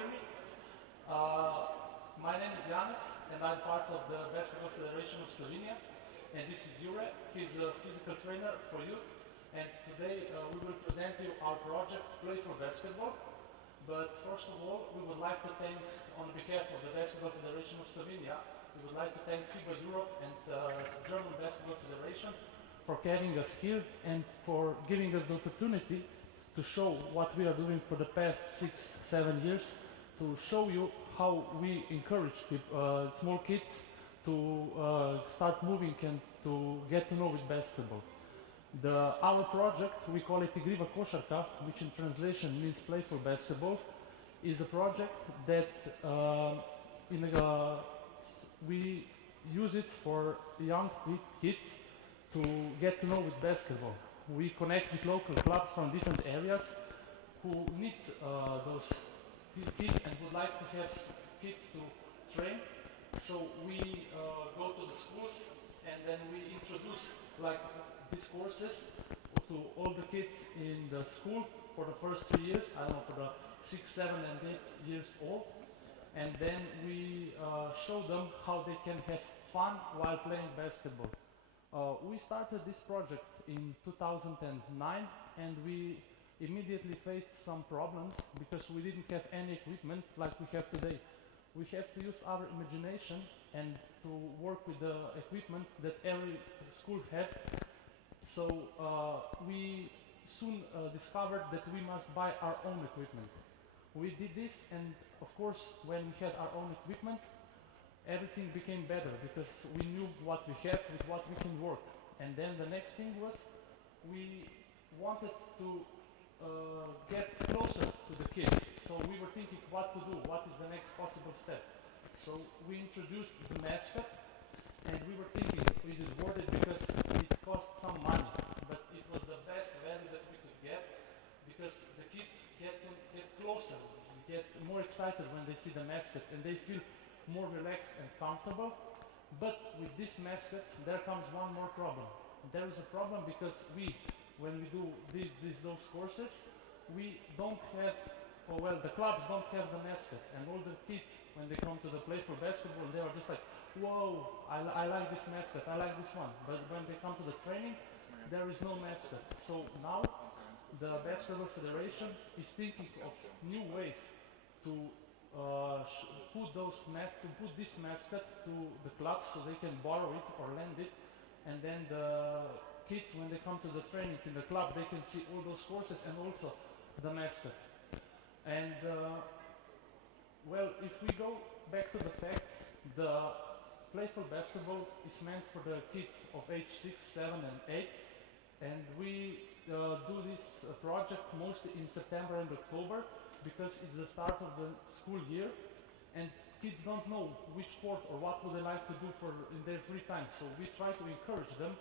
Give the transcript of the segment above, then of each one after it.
hear me? My name is Janis, and I'm part of the Basketball Federation of Slovenia. And this is Jure. He's a physical trainer for youth. And today we will present you our project, Playful Basketball. But first of all, we would like to thank, on behalf of the Basketball Federation of Slovenia, we would like to thank FIBA Europe and German Basketball Federation for having us here and for giving us the opportunity to show what we are doing for the past 6-7 years, to show you how we encourage small kids to start moving and to get to know with basketball. Our project, we call it Igriva Košarka, which in translation means Playful Basketball, is a project that we use it for young kids to get to know with basketball. We connect with local clubs from different areas who need those kids and would like to have kids to train. So we go to the schools and then we introduce like these courses to all the kids in the school for the first 3 years, I don't know, for the 6, 7 and 8 years old. And then we show them how they can have fun while playing basketball. We started this project in 2009 and we immediately faced some problems because we didn't have any equipment like we have today. We have to use our imagination and to work with the equipment that every school has. So we soon discovered that we must buy our own equipment. We did this, and of course when we had our own equipment, everything became better because we knew what we have with what we can work. And then the next thing was we wanted to get closer to the kids. So we were thinking what to do, what is the next possible step. So we introduced the mascot, and we were thinking, is it worth it, because it cost some money, but it was the best value that we could get because the kids get closer, get more excited when they see the mascots, and they feel more relaxed and comfortable. But with these mascots, there comes one more problem. There is a problem because when we do those courses, we don't have, the clubs don't have the mascot, and all the kids, when they come to the Playful Basketball, they are just like, whoa, I like this mascot, I like this one. But when they come to the training, there is no mascot. So now the Basketball Federation is thinking of new ways to put this mascot to the clubs so they can borrow it or lend it, and then the kids, when they come to the training in the club, they can see all those courses and also the mascot. And well, if we go back to the facts, the Playful Basketball is meant for the kids of age 6, 7 and 8, and we do this project mostly in September and October because it's the start of the school year and kids don't know which sport or what would they like to do in their free time. So we try to encourage them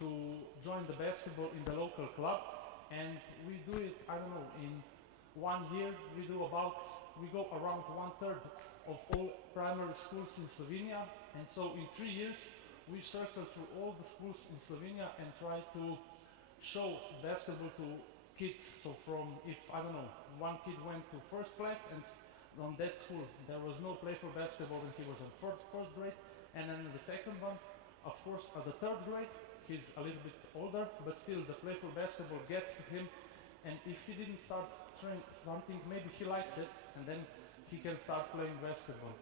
to join the basketball in the local club, and we do it, I don't know, in 1 year we go around 1/3 of all primary schools in Slovenia, and so in 3 years we circle through all the schools in Slovenia and try to show basketball to kids. So from, if, I don't know, one kid went to first class and on that school there was no Playful Basketball and he was in first grade, and then the second one, of course, at the 3rd grade, he's a little bit older, but still the Playful Basketball gets to him, and if he didn't start trying something, maybe he likes it, and then he can start playing basketball.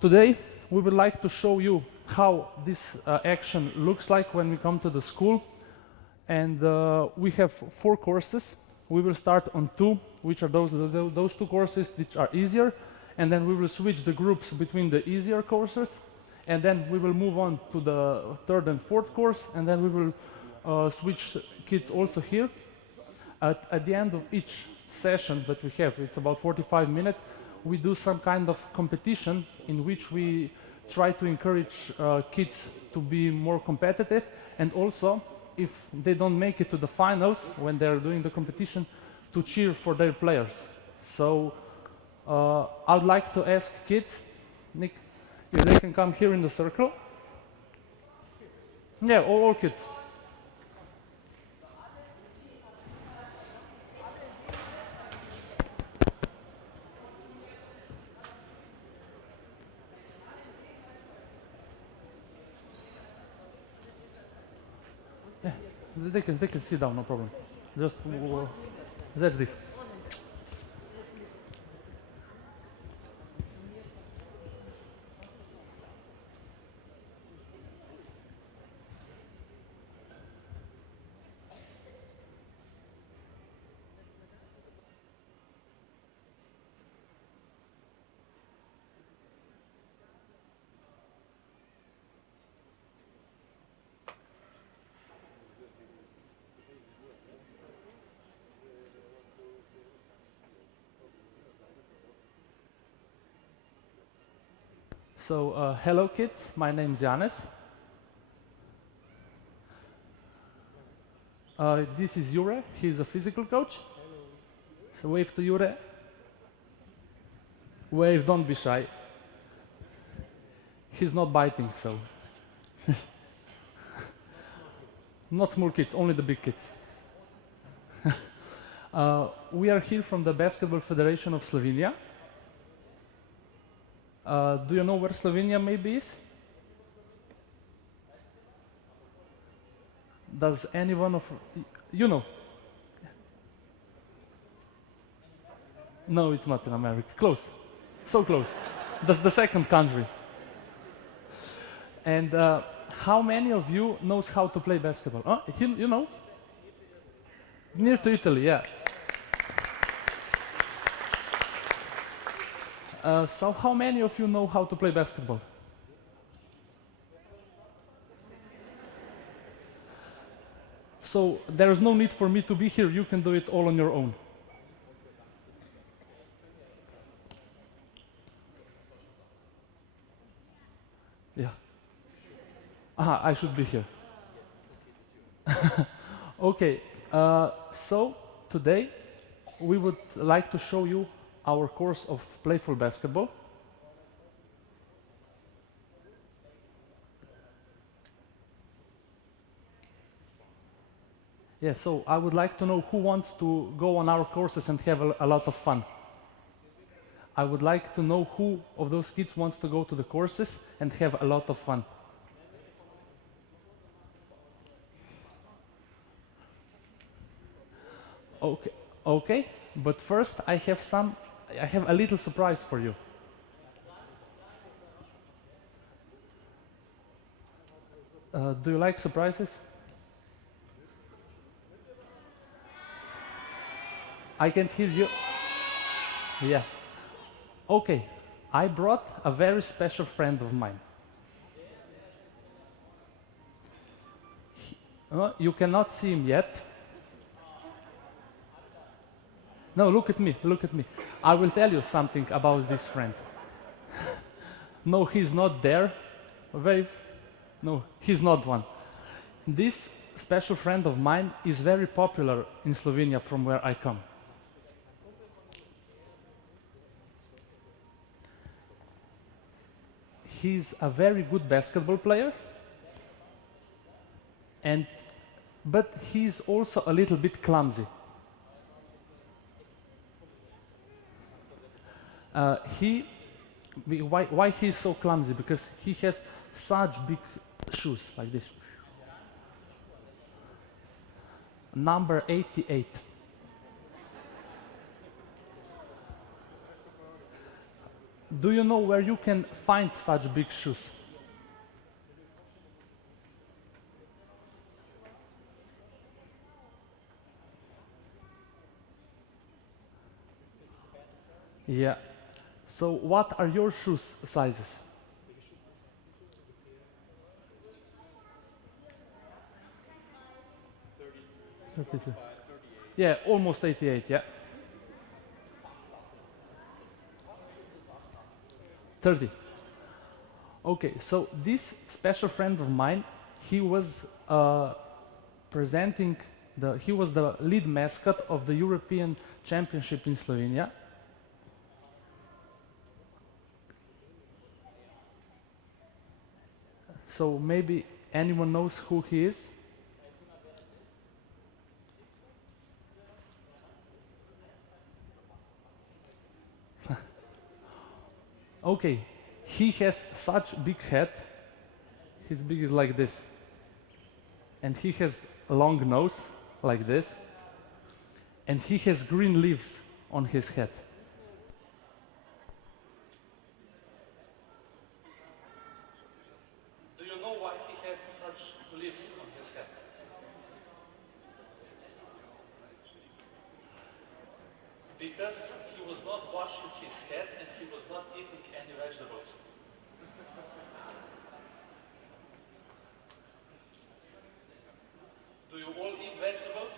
Today we would like to show you how this action looks like when we come to the school, and we have 4 courses. We will start on 2, which are those 2 courses which are easier, and then we will switch the groups between the easier courses, and then we will move on to the 3rd and 4th course, and then we will switch kids also here. At the end of each session that we have, it's about 45 minutes, we do some kind of competition in which we try to encourage kids to be more competitive, and also, if they don't make it to the finals when they're doing the competition, to cheer for their players. So I'd like to ask kids, Nick, if they can come here in the circle. Yeah, all kids. They can sit down, no problem. Just that's it. So, hello kids, my name is Janez. This is Jure, he's a physical coach. Hello. So wave to Jure. Wave, don't be shy. He's not biting, so. Not small kids, only the big kids. We are here from the Basketball Federation of Slovenia. Do you know where Slovenia maybe is? Does anyone of you know? No, it's not in America. Close, so close. That's the second country. And how many of you knows how to play basketball? You know? Near to Italy, yeah. So how many of you know how to play basketball? So there is no need for me to be here, you can do it all on your own. Yeah. I should be here. Okay, so today we would like to show you our course of Playful basketball. Yeah, so I would like to know who wants to go on our courses and have a lot of fun. I would like to know who of those kids wants to go to the courses and have a lot of fun. Okay, but first I have a little surprise for you. Do you like surprises? I can't hear you. Yeah. Okay, I brought a very special friend of mine. You cannot see him yet. No, look at me, look at me. I will tell you something about this friend. No, he's not there. Wave. No, he's not one. This special friend of mine is very popular in Slovenia from where I come. He's a very good basketball player, but he's also a little bit clumsy. Why he's so clumsy? Because he has such big shoes like this. Number 88. Do you know where you can find such big shoes? Yeah. So what are your shoes sizes? Yeah, almost 88, yeah. 30. Okay, so this special friend of mine, he was he was the lead mascot of the European Championship in Slovenia. So maybe anyone knows who he is? Okay, he has such big head. His big is like this. and he has a long nose like this, and he has green leaves on his head. Do you know why he has such leaves on his head? Because he was not washing his head and he was not eating any vegetables. Do you all eat vegetables?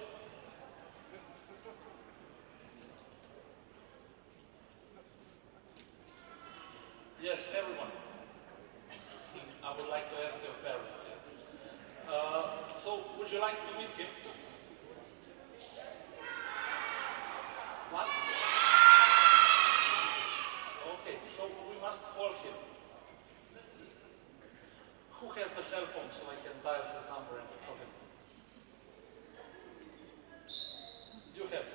Yes, everyone. I would like to ask your parents. So, would you like to meet him? What? Okay, so we must call him. Who has the cell phone so I can dial his number and call him? You have.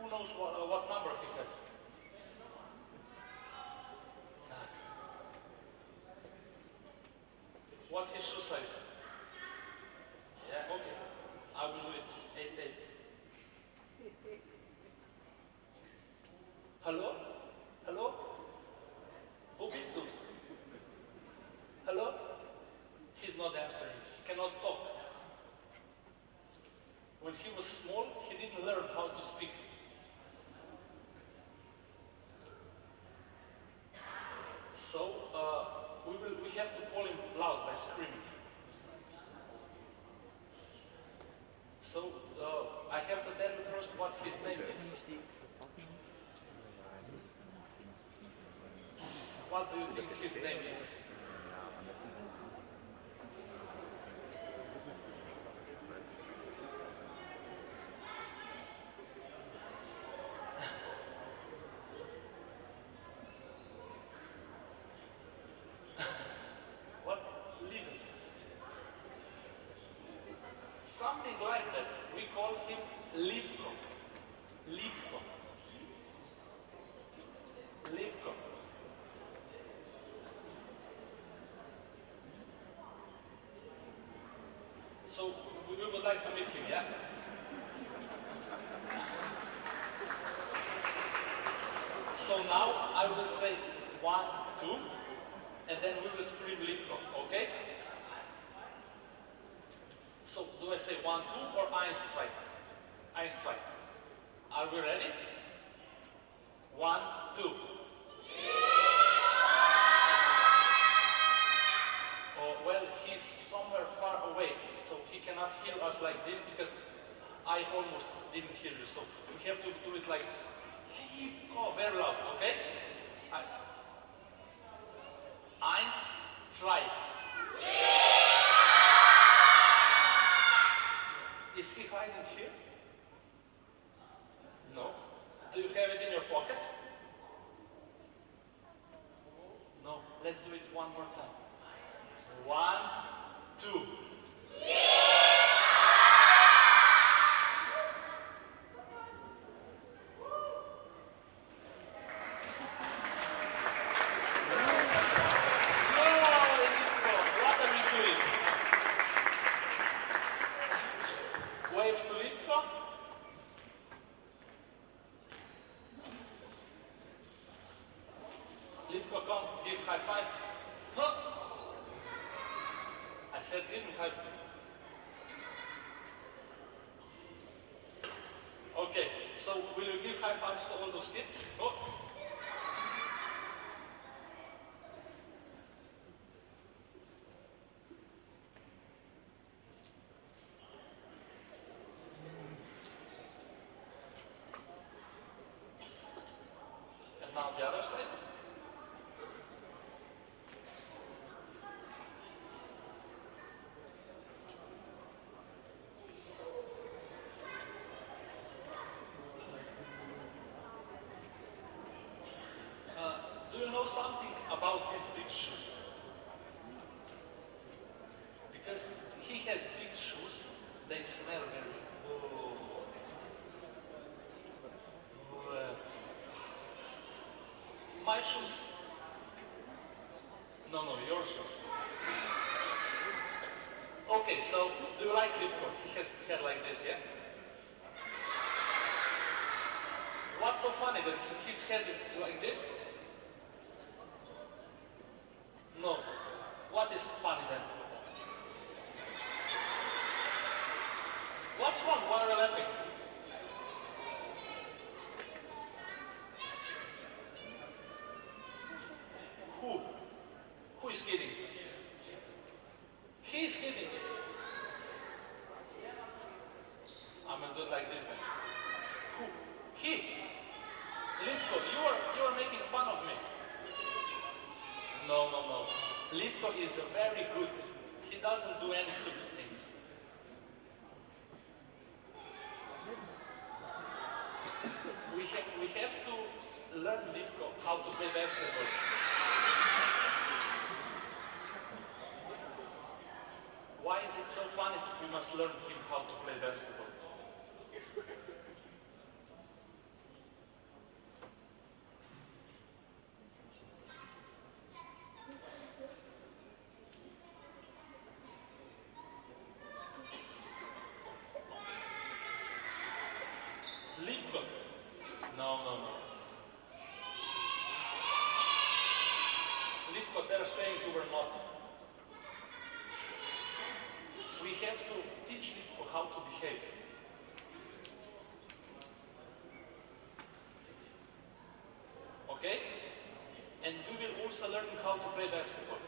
Who knows what number he has? What his shoe size? Yeah, okay. I will do it. 8-8. Hello? Hello? Who is this? Hello? He's not answering. He cannot talk. When he was small, he didn't learn how to speak. So, we have to call him loud by screaming. So, I have to tell you first what his name is. What do you think his name is? What? Linus. Something like that. We call him Lipko. Lipko. Lipko. So we would like to meet him, yeah? So now I will say 1, 2, and then we will scream Lipko, okay? So do I say 1, 2 or 1, 2? 1, 2. Are we ready? 1, 2. Oh, well, he's somewhere far away, so he cannot hear us like this because I almost didn't hear you. So we have to do it like Lipko, very loud, okay? 1, 2. Is he hiding here? No. Do you have it in your pocket? No. Let's do it one more time. 1, 2. Wave to Lipko. Lipko, come, give high five. Huh? I said give me high five. Okay, so will you give high fives to all those kids? Oh. And now the other side. Do you know something about these big shoes? Because he has big shoes, they smell very good. My shoes. No, your shoes. Okay, so do you like Lipko? He has hair like this, yeah? What's so funny that his head is like this? No. What is funny then? What's wrong? Why are you laughing? Who? Who is kidding? He is kidding. I must do it like this then. Who? He? Lipko, you are making fun of me. No. Lipko is very good. He doesn't do any stupid things. We have to learn Lipko how to play basketball. Why is it so funny that we must learn him how to play basketball? Lipko. No. Lipko, they're saying you were naughty. We have to teach Lipko how to behave. Okay? And we will also learn how to play basketball.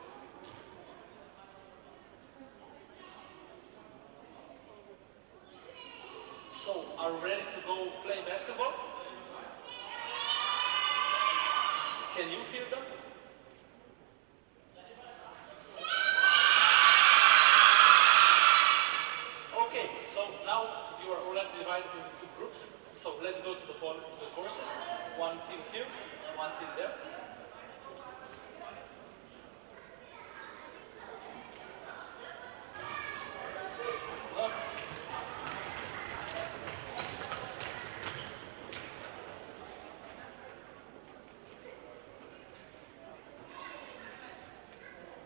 So, are you ready to go play basketball? Can you hear them? Okay, so now you are already divided into two groups. So let's go to the courses. One team here, one team there.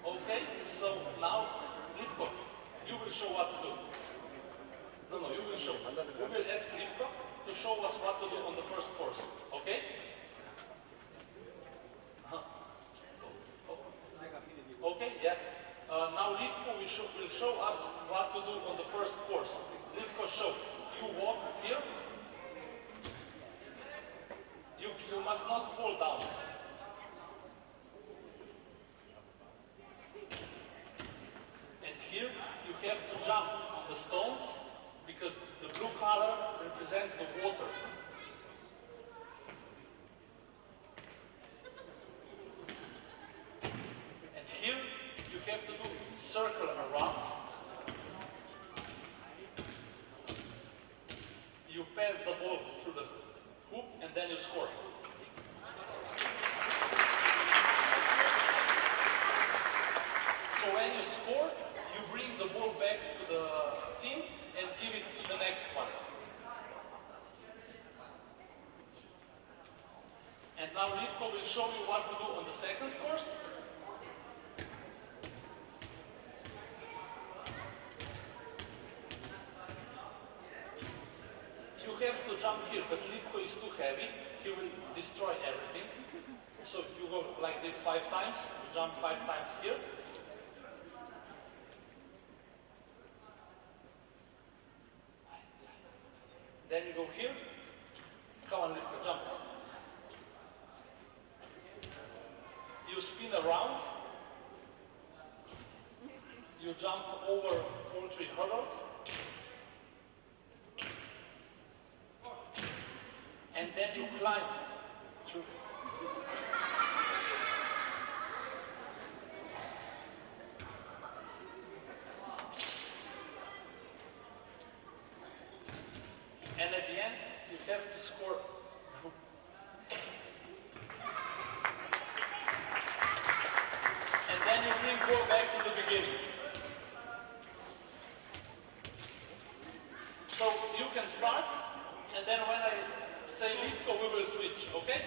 Okay, so now, Lipko, you will show what to do. No, you will show. We will ask Lipko to show us what to do on the first course. Okay? Okay, yeah. Now Lipko will show us what to do on the first course. Lipko, show. You walk here. You must not fall down. And here you have to jump on the stones because the blue color represents the water. And here you have to do circle around. You pass the ball through the hoop and then you score. So when you score, you bring the ball back to the team and give it to the next one. And now Lipko will show you what to do on the second course. You have to jump here, but Lipko is too heavy. He will destroy everything. So you go like this 5 times, you jump 5 times here. Then you go here. Come on, Lipko, jump. You spin around. You jump over all 3 hurdles. And then you climb through. And at the end, you have to score. And then you can go back to the beginning. So you can start, and then when I say Lipko, we will switch, okay?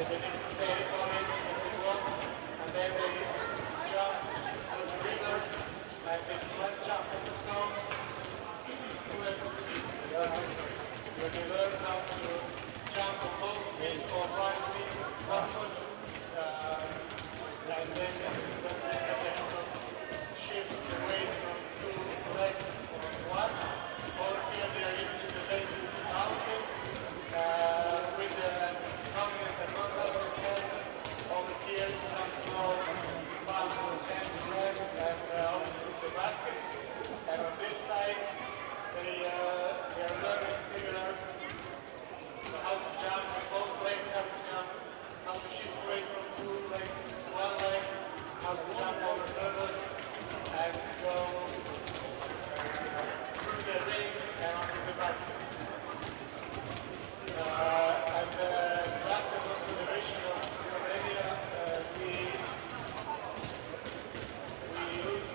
they need to stay on it as they walk, and then they jump to the river, and they one jump at the stones, where they learn how to jump on both feet or one feet, one foot, and then they have to shift the weight from two legs on one. Over here they are using the basic mountain with the dominant and non-dominant hand. Over here some small parts of the hands and legs, and obviously the basket. And on this side they are learning similar how to jump with both legs, how to jump, how to shift weight from two legs to one leg, how to jump over hurdles, and go through the ring and onto the basket. And the Basketball Federation of Slovenia, we use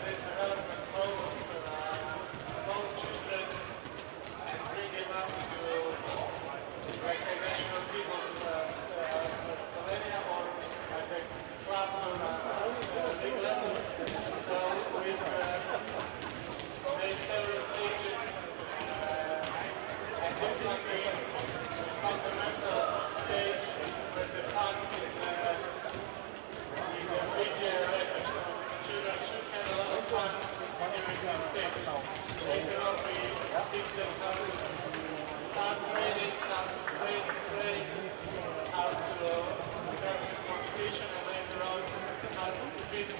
this development program small children and bring them up to like the national team of Slovenia or at the club league level. So we've made several stages, and this was a fundamental stage where the fun is a big area. Children should have a lot of fun during this stage. Later on we teach them how to start training, how to play, how to start the competition, and later on how to beat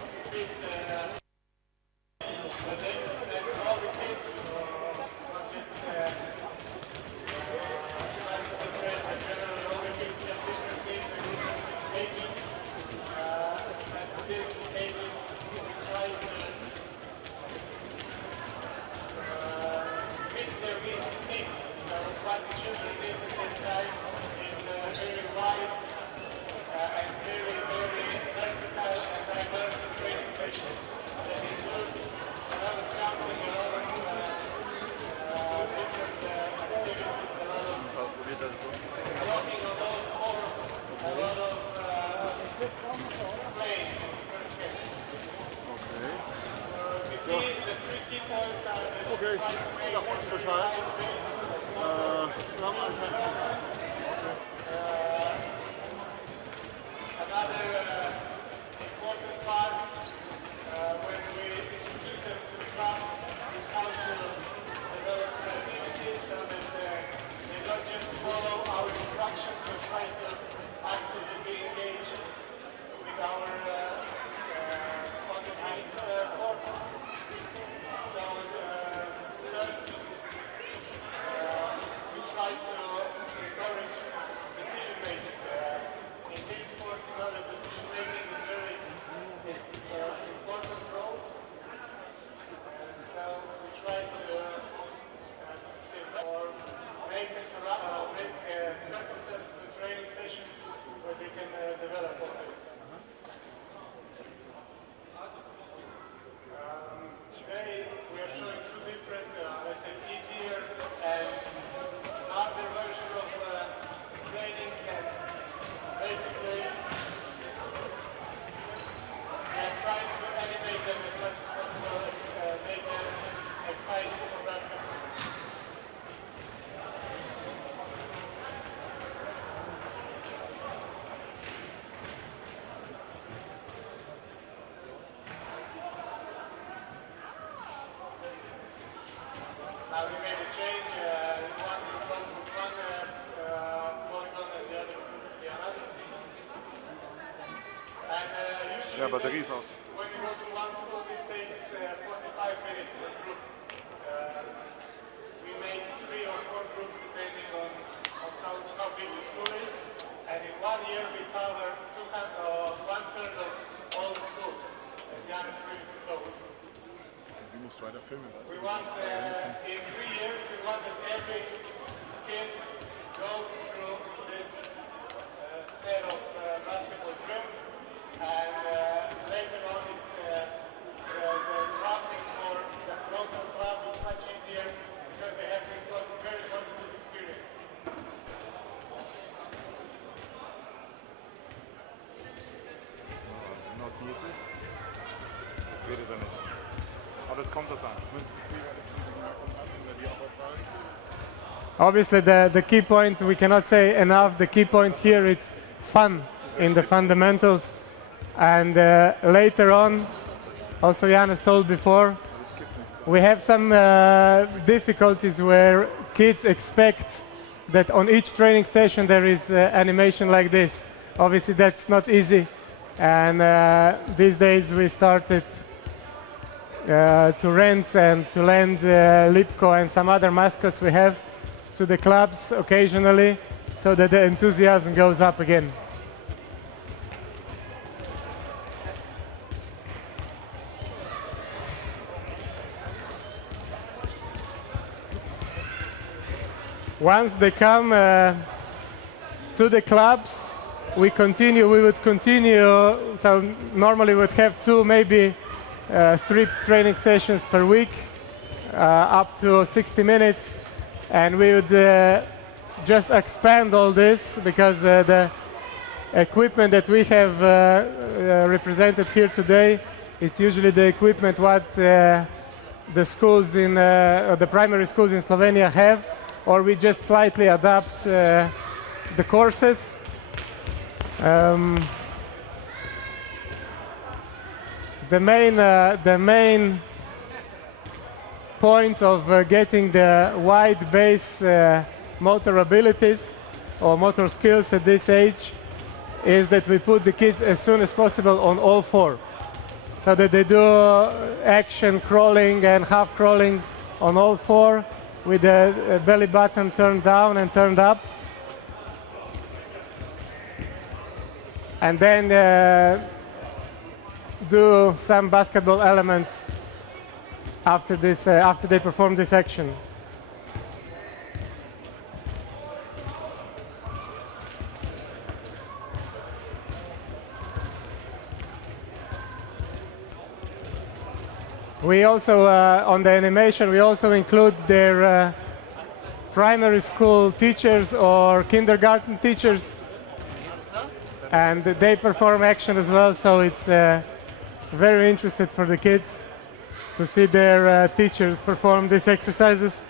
all the kids, not just generally all the kids have different needs and different ages. At this ages we try to meet their needs. So what the children need at this time is very wide and very, very versatile and diverse training sessions that include a lot of jumping, a lot of different activities, a lot of walking on all fours, a lot of playing. The three key points are Okay, sag uns Bescheid. Wir haben anscheinend. Another important part when we introduce them to the club is how to develop creativity so that they don't just follow our instructions but try to actively be engaged with our on-the-field court. So third, we try to encourage decision making. In team sports, you know that decision making is very important role. And so we try to or make circumstances and training sessions where they can develop all this. Today we are showing two different, let's say, easier and harder version of trainings, and basically we are trying to animate them as much as possible and make them excited for basketball. Now we made a change, one is one volleyball and the other the another. And usually Batterie ist aus. when you go to one school, this takes 45 minutes per group. We made 3 or 4 groups depending on how big the school is. And in 1 year we covered 1/3 of all the schools, as Jan previously told. Du musst weiter filmen. We want, in 3 years, we want that every kid goes through this set of basketball drills, and later on it's the drafting for the local club is much easier because they have this very positive experience. redet er nicht. Aber das kommt das an. Obviously, the key point, we cannot say enough, the key point here is fun in the fundamentals. And later on, also Jan has told before, we have some difficulties where kids expect that on each training session there is animation like this. Obviously, that's not easy. And these days we started to rent and to lend Lipko and some other mascots we have to the clubs occasionally, so that the enthusiasm goes up again. Once they come to the clubs, we would continue, so normally we would have 2, maybe 3 training sessions per week, up to 60 minutes. And we would just expand all this, because the equipment that we have represented here today, it's usually the equipment what the schools in the primary schools in Slovenia have, or we just slightly adapt the courses. The main point of getting the wide base motor abilities or motor skills at this age is that we put the kids as soon as possible on all 4, so that they do action crawling and half crawling on all 4 with the belly button turned down and turned up. And then do some basketball elements after this, after they perform this action. We also, on the animation, we also include their primary school teachers or kindergarten teachers, and they perform action as well, so it's very interesting for the kids to see their teachers perform these exercises.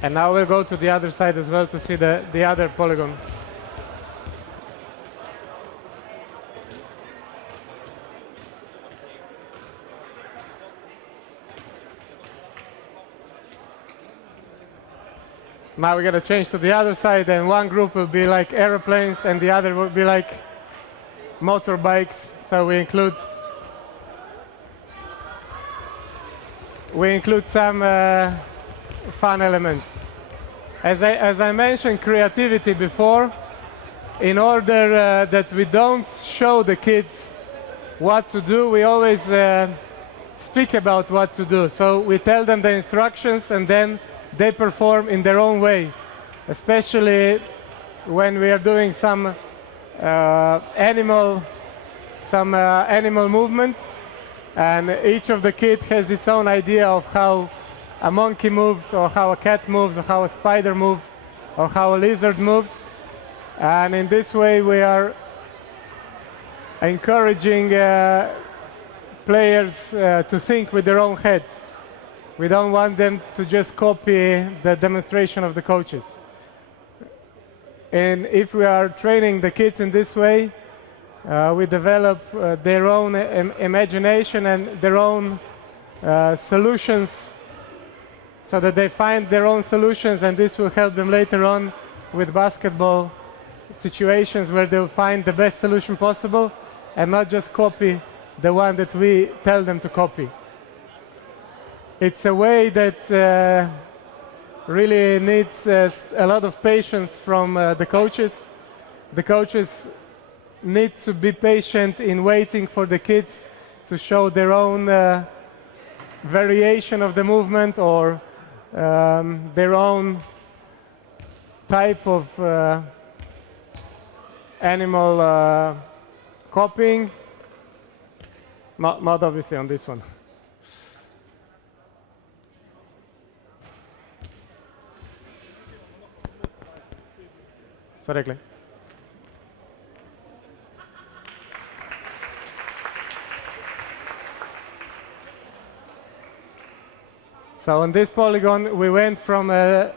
And now we'll go to the other side as well to see the other polygon. Now we're going to change to the other side, and one group will be like aeroplanes and the other will be like motorbikes. So we include some fun elements. As I mentioned creativity before, in order that we don't show the kids what to do, we always speak about what to do. So we tell them the instructions and then they perform in their own way, especially when we are doing some animal movement, and each of the kids has its own idea of how a monkey moves, or how a cat moves, or how a spider moves, or how a lizard moves. And in this way we are encouraging players to think with their own head. We don't want them to just copy the demonstration of the coaches. And if we are training the kids in this way, we develop their own imagination and their own solutions, so that they find their own solutions, and this will help them later on with basketball situations where they'll find the best solution possible and not just copy the one that we tell them to copy. It's a way that really needs a lot of patience from the coaches. The coaches need to be patient in waiting for the kids to show their own variation of the movement or their own type of animal copying. Not obviously on this one. Sorry, Clay. So on this polygon, we went from a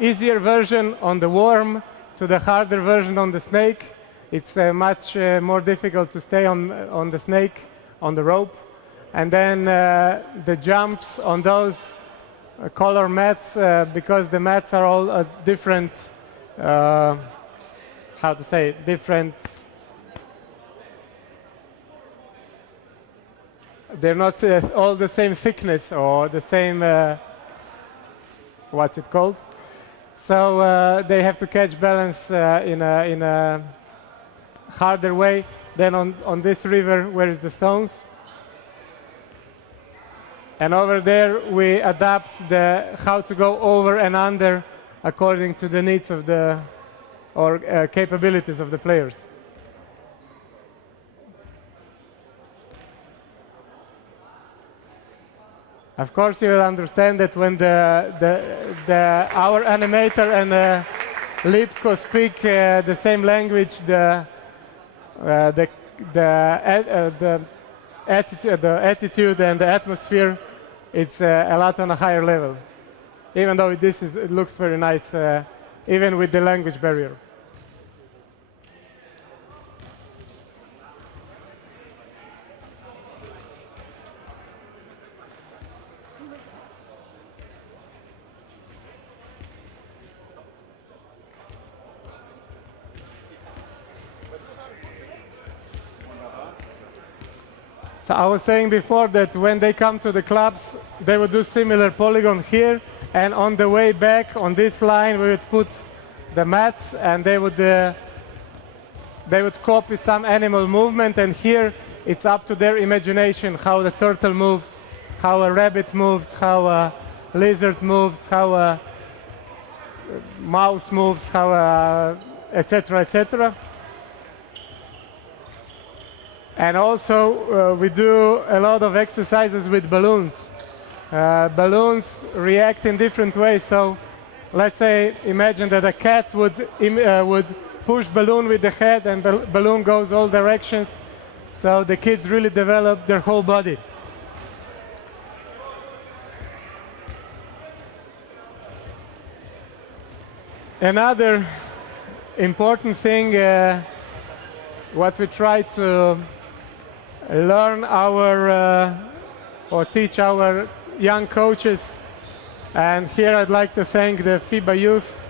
easier version on the worm to the harder version on the snake. It's much more difficult to stay on the snake, on the rope. And then the jumps on those color mats, because the mats are all different, how to say, different. They're not all the same thickness or the same, what's it called? So they have to catch balance in a harder way than on this river where is the stones. And over there we adapt how to go over and under according to the needs of the capabilities of the players. Of course, you will understand that when our animator and Lipko speak the same language, the attitude and the atmosphere, it's a lot on a higher level. Even though it looks very nice, even with the language barrier. So I was saying before that when they come to the clubs, they would do similar polygon here, and on the way back on this line we would put the mats, and they would copy some animal movement, and here it's up to their imagination how the turtle moves, how a rabbit moves, how a lizard moves, how a mouse moves, how etc., etc. And also, we do a lot of exercises with balloons. Balloons react in different ways. So, let's say, imagine that a cat would push balloon with the head, and balloon goes all directions. So the kids really develop their whole body. Another important thing, what we try to learn or teach our young coaches, and here I'd like to thank the FIBA Youth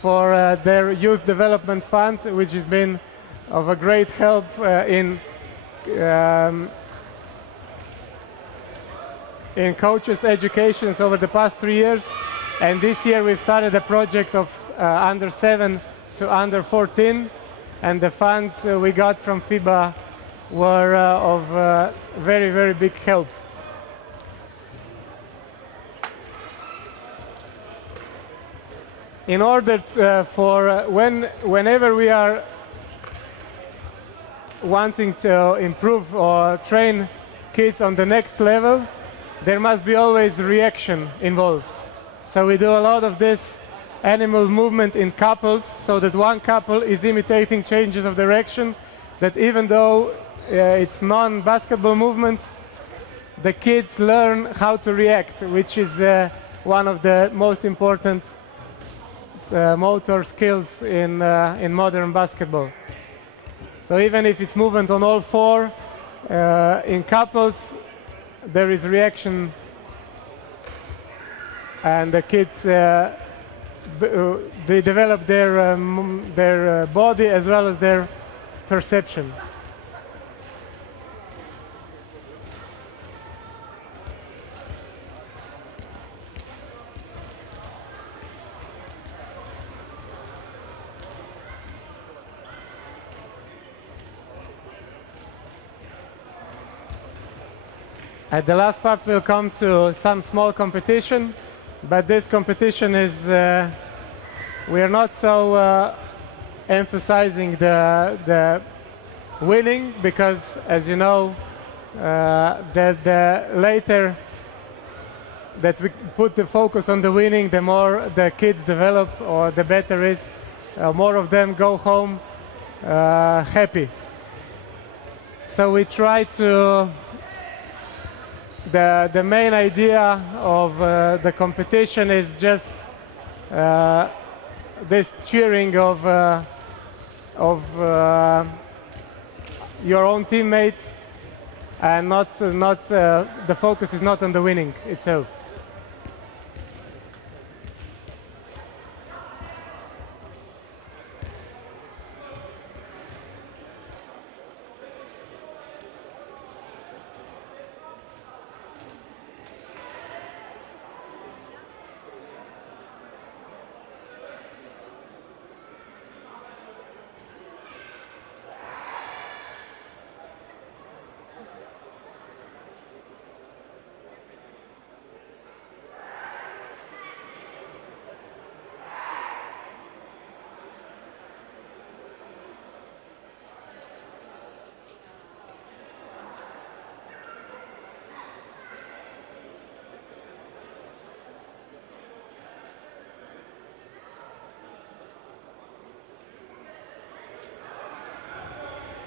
for their Youth Development Fund, which has been of a great help in coaches' educations over the past 3 years. And this year we've started a project of under 7 to under 14, and the funds we got from FIBA were of very, very big help. In order whenever we are wanting to improve or train kids on the next level, there must be always reaction involved. So we do a lot of this animal movement in couples, so that one couple is imitating changes of direction, that even though it's non-basketball movement, the kids learn how to react, which is one of the most important motor skills in modern basketball. So even if it's movement on all four, in couples there is reaction, and the kids they develop their body as well as their perception. At the last part we'll come to some small competition, but this competition is, we are not so emphasizing the winning, because as you know, the later that we put the focus on the winning, the more the kids develop, or the better is, more of them go home happy. So we try to, the main idea of the competition is just this cheering of your own teammate, and not the focus is not on the winning itself.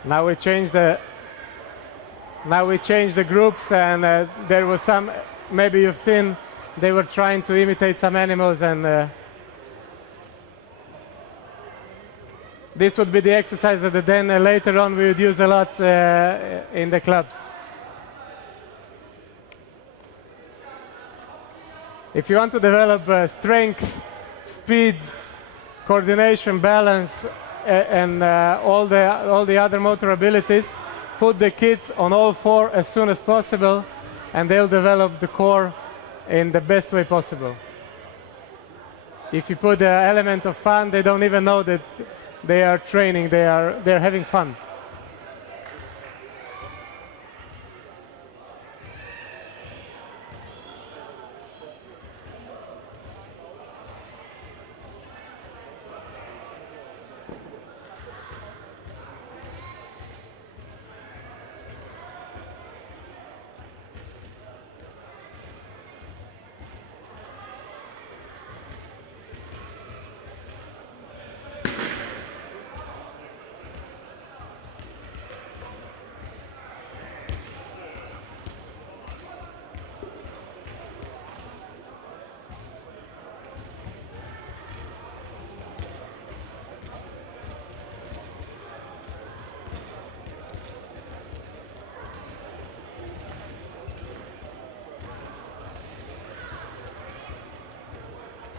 Now we change the groups, and there was some, maybe you've seen, they were trying to imitate some animals, and this would be the exercise that then later on we would use a lot in the clubs. If you want to develop strength, speed, coordination, balance, and all the other motor abilities, put the kids on all four as soon as possible, and they'll develop the core in the best way possible. If you put the element of fun, they don't even know that they are training, they're having fun.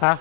Huh?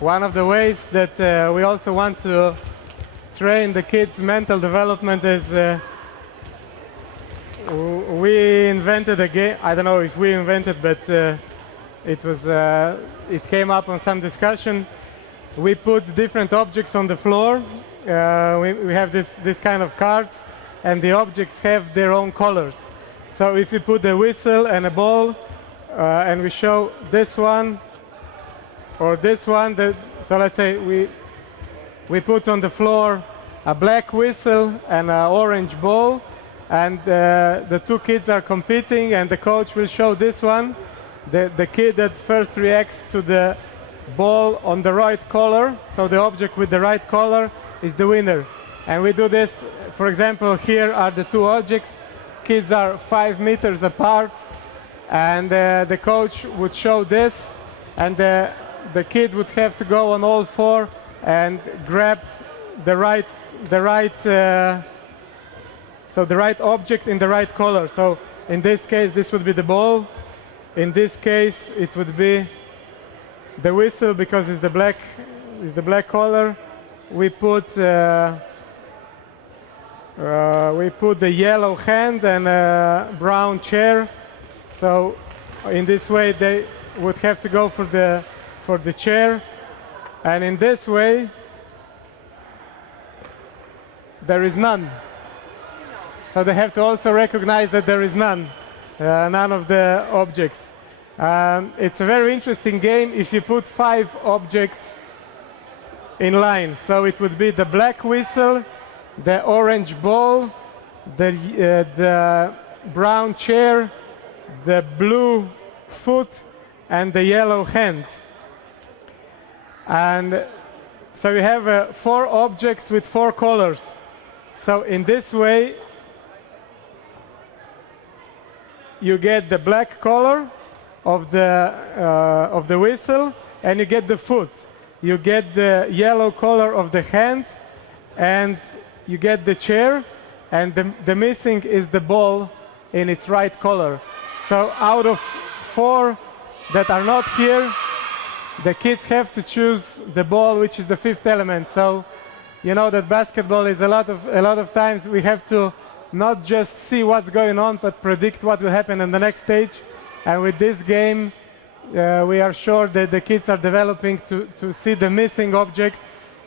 one of the ways that we also want to train the kids' mental development is we invented a game. I don't know if we invented, but it came up on some discussion. We put different objects on the floor. We have this kind of cards, and the objects have their own colors. So if we put a whistle and a ball, and we show this one or this one, so let's say we put on the floor a black whistle and an orange ball, and the two kids are competing, and the coach will show this one. The kid that first reacts to the ball on the right color, so the object with the right color, is the winner. And we do this, for example, here are the two objects. Kids are 5 meters apart, and the coach would show this, and the kid would have to go on all four and grab the right object in the right color. So in this case, this would be the ball. In this case, it would be the whistle, because it's the black color. We put the yellow hand and a brown chair. So in this way, they would have to go for the chair, and in this way, there is none. So they have to also recognize that there is none of the objects. It's a very interesting game if you put 5 objects in line. So it would be the black whistle, the orange ball, the brown chair, the blue foot, and the yellow hand. And so you have 4 objects with 4 colors. So in this way, you get the black color of the whistle, and you get the foot. You get the yellow color of the hand, and you get the chair, and the missing is the ball in its right color. So out of 4 that are not here, the kids have to choose the ball, which is the 5th element. So you know that basketball is a lot of times we have to not just see what's going on, but predict what will happen in the next stage. And with this game, we are sure that the kids are developing to see the missing object,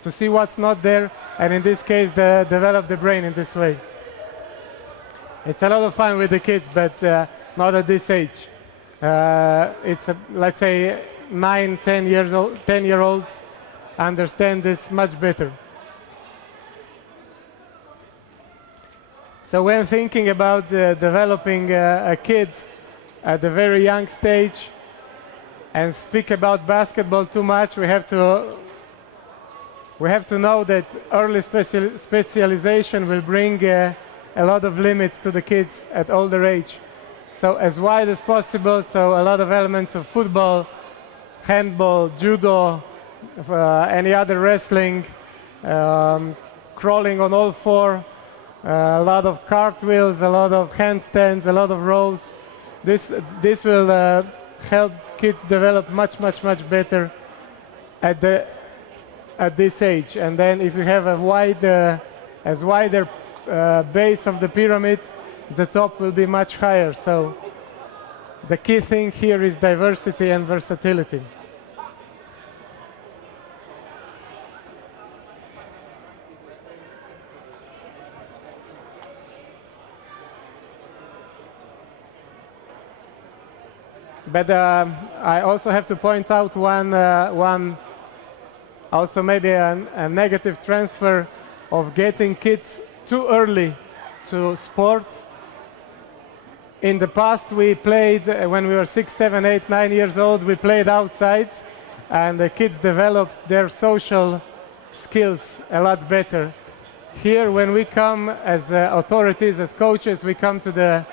to see what's not there, and in this case, develop the brain in this way. It's a lot of fun with the kids, but not at this age. Let's say 9, 10-year-olds understand this much better. So when thinking about developing a kid at a very young stage and speak about basketball too much, we have to know that early specialization will bring a lot of limits to the kids at older age. So as wide as possible, so a lot of elements of football, handball, judo, any other wrestling, crawling on all 4, a lot of cartwheels, a lot of handstands, a lot of rows. This will help kids develop much better at this age. And then if you have a wider base of the pyramid, the top will be much higher. So the key thing here is diversity and versatility. But I also have to point out one also maybe a negative transfer of getting kids too early to sport. In the past, we played when we were 6, 7, 8, 9 years old. We played outside, and the kids developed their social skills a lot better. Here, when we come as authorities, as coaches, we come to the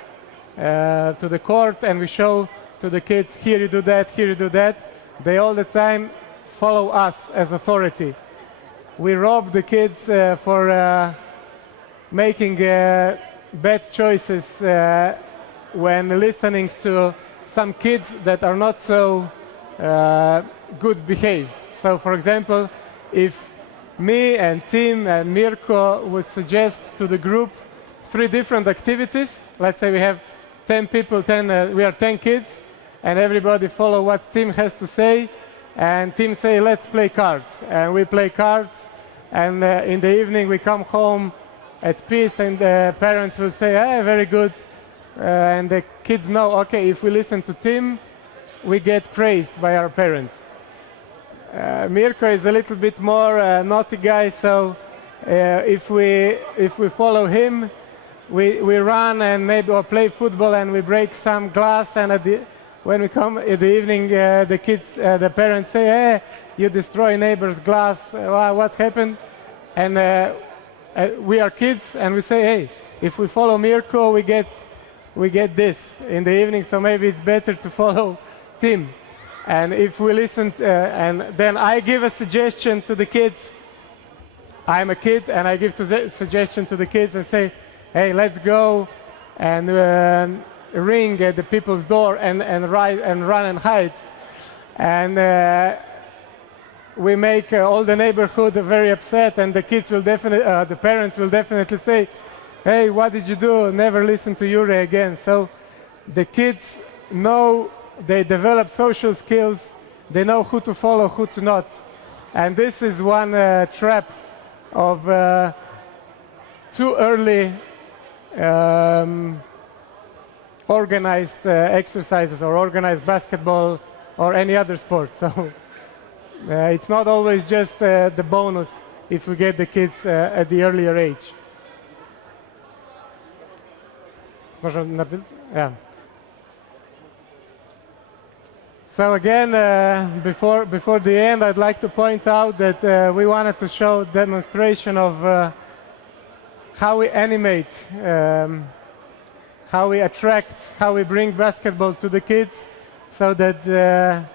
court and we show to the kids, here you do that, here you do that. They all the time follow us as authority. We rob the kids for making bad choices when listening to some kids that are not so good behaved. So for example, if me and Tim and Mirko would suggest to the group 3 different activities, let's say we have 10 people, we are 10 kids, and everybody follow what Tim has to say, and Tim say, let's play cards, and we play cards, and in the evening we come home at peace, and the parents will say, hey, very good, and the kids know, okay, if we listen to Tim, we get praised by our parents. Mirko is a little bit more naughty guy, so if we follow him, we run and maybe or play football and we break some glass, and when we come in the evening, the kids, the parents say, hey, you destroy neighbor's glass, what happened? And we are kids, and we say, hey, if we follow Mirko, we get this in the evening, so maybe it's better to follow Tim. And if we listen, and then I give a suggestion to the kids, I'm a kid, and I give a suggestion to the kids and say, hey, let's go and ring at the people's door and run and hide. And we make all the neighborhood very upset, and the kids will definitely, the parents will definitely say, hey, what did you do? Never listen to Jure again. So the kids know, they develop social skills, they know who to follow, who to not. And this is one trap of too early organized exercises or organized basketball or any other sport. So it's not always just the bonus if we get the kids at the earlier age. Yeah. So again, before the end, I'd like to point out that we wanted to show a demonstration of how we animate, how we attract, how we bring basketball to the kids, so that the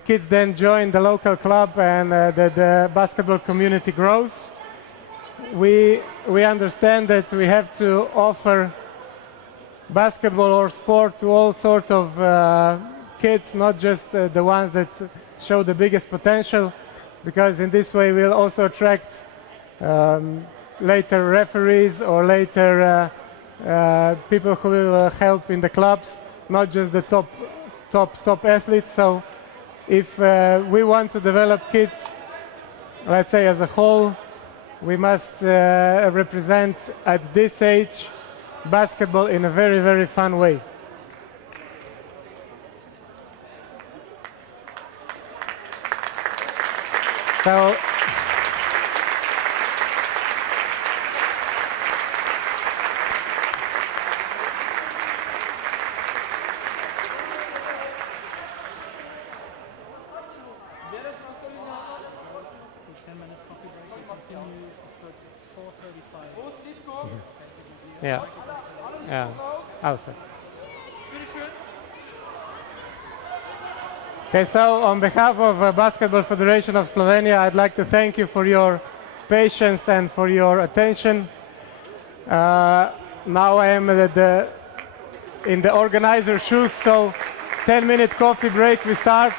kids then join the local club and the basketball community grows. We understand that we have to offer basketball or sport to all sorts of kids, not just the ones that show the biggest potential, because in this way we'll also attract later referees or later people who will help in the clubs, not just the top athletes. So if we want to develop kids, let's say as a whole, we must represent at this age basketball in a very, very fun way. So yeah. Yeah. Awesome. Okay, so on behalf of Basketball Federation of Slovenia, I'd like to thank you for your patience and for your attention. Now I am in the organizer shoes, so 10-minute coffee break, we start.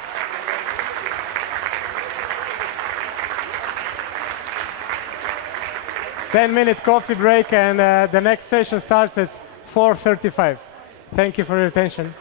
Ten-minute coffee break, and the next session starts at 4:35. Thank you for your attention.